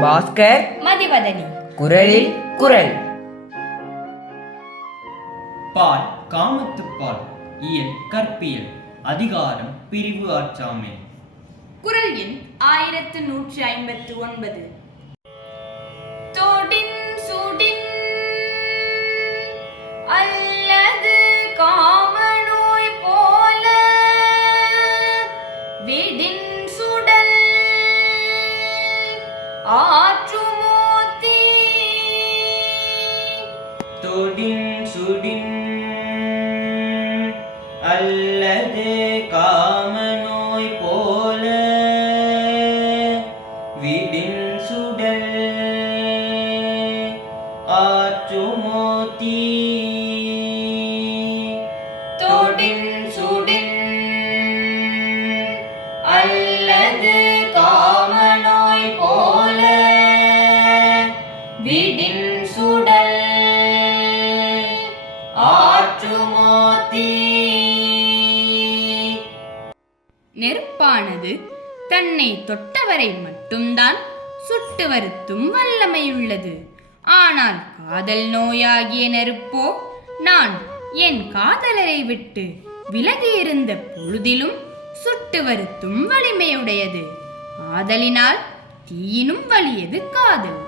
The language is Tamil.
பாஸ்கர் மதிவதனி. குரலில் குரல். பால் காமத்துப்பால் இயல் கற்பியல் அதிகாரம் பிரிவு ஆற்றாமை. குரல் எண் ஆயிரத்து நூற்றி ஐம்பத்து ஒன்பது. தொடின் சுடின் அல்லது காமநோய் போல விடின் சுடல் ஆற்றுமோத்தி தொடின் சுடின் அல்லது காமநோய் போல விடின் சுடல் நெருப்பானது தன்னை தொட்டவரை மட்டும்தான் சுட்டு வருத்தும் வல்லமையுள்ளது. ஆனால் காதல் நோயாகிய நெருப்போ நான் என் காதலரை விட்டு விலகியிருந்த பொழுதிலும் சுட்டு வருத்தும் வலிமையுடையது. ஆதலினால் தீயினும் வலியது காதல்.